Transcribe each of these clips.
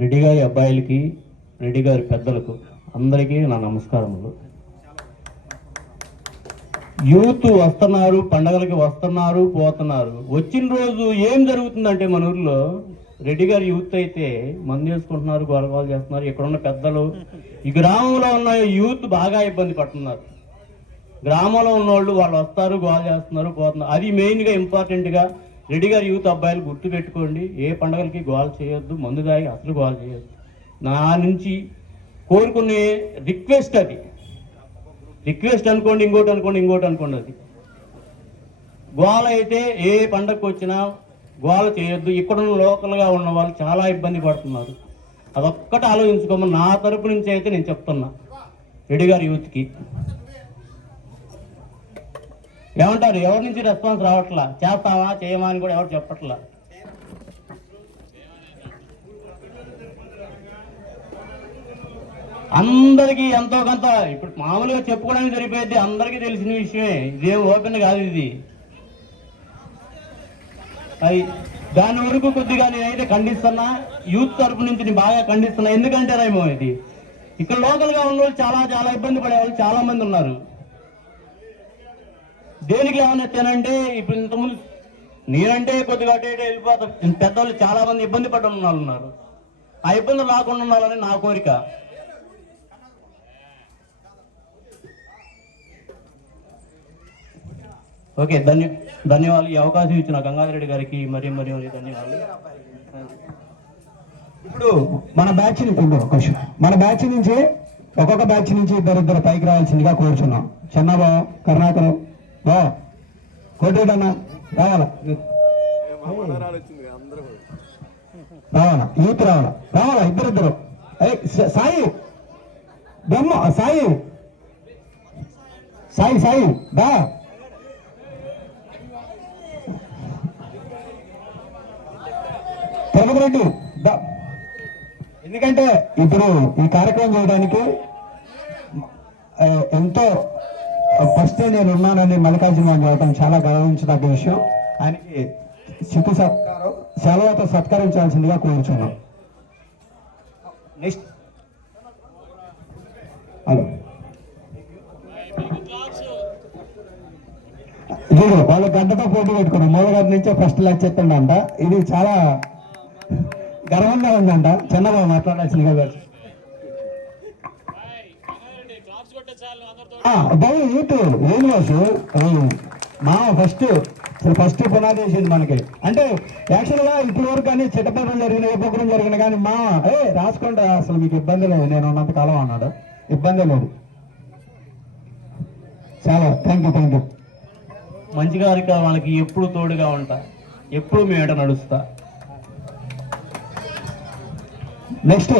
రెడ్డి గారి అబ్బాయిలకి, రెడ్డి గారి పెద్దలకు అందరికీ నా నమస్కారములు. యూత్ వస్తున్నారు, పండగలకి వస్తున్నారు, పోతున్నారు. వచ్చిన రోజు ఏం జరుగుతుందంటే మన ఊర్లో రెడ్డి గారి యూత్ అయితే మందు వేసుకుంటున్నారు, గొడవలు చేస్తున్నారు. ఇక్కడున్న పెద్దలు, ఈ గ్రామంలో ఉన్న యూత్ బాగా ఇబ్బంది పడుతున్నారు. గ్రామంలో ఉన్నవాళ్ళు వాళ్ళు వస్తారు, గోల చేస్తున్నారు, పోతున్నారు. అది మెయిన్గా ఇంపార్టెంట్గా రెడ్డి గారి యూత్ అబ్బాయిలు గుర్తు పెట్టుకోండి. ఏ పండగలకి గోల చేయొద్దు, మందు దాగి అసలు గోల చేయొద్దు. నా నుంచి కోరుకునే రిక్వెస్ట్ అది. రిక్వెస్ట్ అనుకోండి, ఇంకోటి అనుకోండి. అది గోల అయితే ఏ పండగకు వచ్చినా గోల చేయొద్దు. ఇక్కడ లోకల్గా ఉన్న వాళ్ళు చాలా ఇబ్బంది పడుతున్నారు. అదొక్కటి ఆలోచించుకోమని నా తరపు నుంచి అయితే నేను చెప్తున్నా రెడ్డి గారి యూత్కి. ఏమంటారు? ఎవరి నుంచి రెస్పాన్స్ రావట్లా. చేస్తావా చేయమా అని కూడా ఎవరు చెప్పట్లా. అందరికీ ఎంతో కొంత ఇప్పుడు మామూలుగా చెప్పుకోవడానికి సరిపోయింది, అందరికీ తెలిసిన విషయమే. ఇదేం ఓపెన్ కాదు ఇది. అది దాని వరకు కొద్దిగా నేనైతే ఖండిస్తున్నా. యూత్ తరపు నుంచి నేను బాగా ఖండిస్తున్నా. ఎందుకంటే రేమో ఇది ఇక్కడ లోకల్గా ఉన్న వాళ్ళు చాలా ఇబ్బంది పడే వాళ్ళు చాలా మంది ఉన్నారు. దేనికి ఏమన్నా తినంటే ఇప్పుడు ఇంతకుముందు నేనంటే కొద్దిగా అటు ఇటు వెళ్ళిపోతాం. పెద్దవాళ్ళు చాలా మంది ఇబ్బంది పడ్డ వాళ్ళు ఉన్నారు. ఆ ఇబ్బందులు రాకుండా ఉండాలని నా కోరిక. ఓకే, ధన్యవాదాలు. ఈ అవకాశం ఇచ్చిన గంగాధరెడ్డి గారికి మరీ ధన్యవాదాలు. ఇప్పుడు మన బ్యాచ్ నుంచి ఒక్కొక్క బ్యాచ్ నుంచి ఇద్దరు పైకి రావాల్సిందిగా కోరుచున్నాం. చెన్నబాబు, కరుణాకరం, బా కోటేడన్నా రావాలా, యూత్ రావాలా ఇద్దరు. సాయి బ్రహ్మ, సాయి బా. తిరుపతి రెడ్డి, ఎందుకంటే ఇప్పుడు ఈ కార్యక్రమం చేయడానికి ఎంతో ఫస్ట్ నేను ఉన్నానని మల్లికార్జున చెప్పడం చాలా గౌరవించదగ్గ విషయం. ఆయనకి చిక్కు సెలవుతో సత్కరించాల్సిందిగా కోరుచున్నాం. నెక్స్ట్ హలో చూడు, వాళ్ళు గంటతో పోటీ పెట్టుకున్నాం. మూలగారి నుంచే ఫస్ట్ ల్యాచ్ చెప్తుండంట. ఇది చాలా గర్వంగా ఉందంట. చంద్రబాబు మాట్లాడాల్సిందిగా యూత్ ఏం రోజు మా ఫస్ట్ పునాది వేసింది మనకి. అంటే యాక్చువల్గా ఇప్పుడు వరకు కానీ చిట్టపడం జరిగిన, ఏ పొగడం జరిగిన కానీ మా రాసుకోండి, అసలు మీకు ఇబ్బంది లేదు, నేను ఉన్నంత కాలం అన్నాడు. ఇబ్బంది లేదు. చాలా థ్యాంక్ యూ. మంచి కార్యక్రమాలకి ఎప్పుడు తోడుగా ఉంటా, ఎప్పుడు మేట నడుస్తా. నెక్స్ట్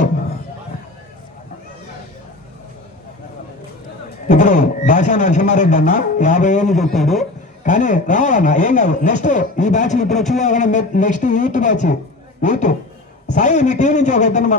ఇప్పుడు భాషా నరసింహారెడ్డి అన్న 50 ఏళ్ళు చెప్పాడు, కానీ రావాలన్నా ఏం కాదు. నెక్స్ట్ ఈ బ్యాచ్ ఇప్పుడు వచ్చిన నెక్స్ట్ యూత్ బ్యాచ్. సాయి మీ టీం నుంచి ఒక ఇద్దరు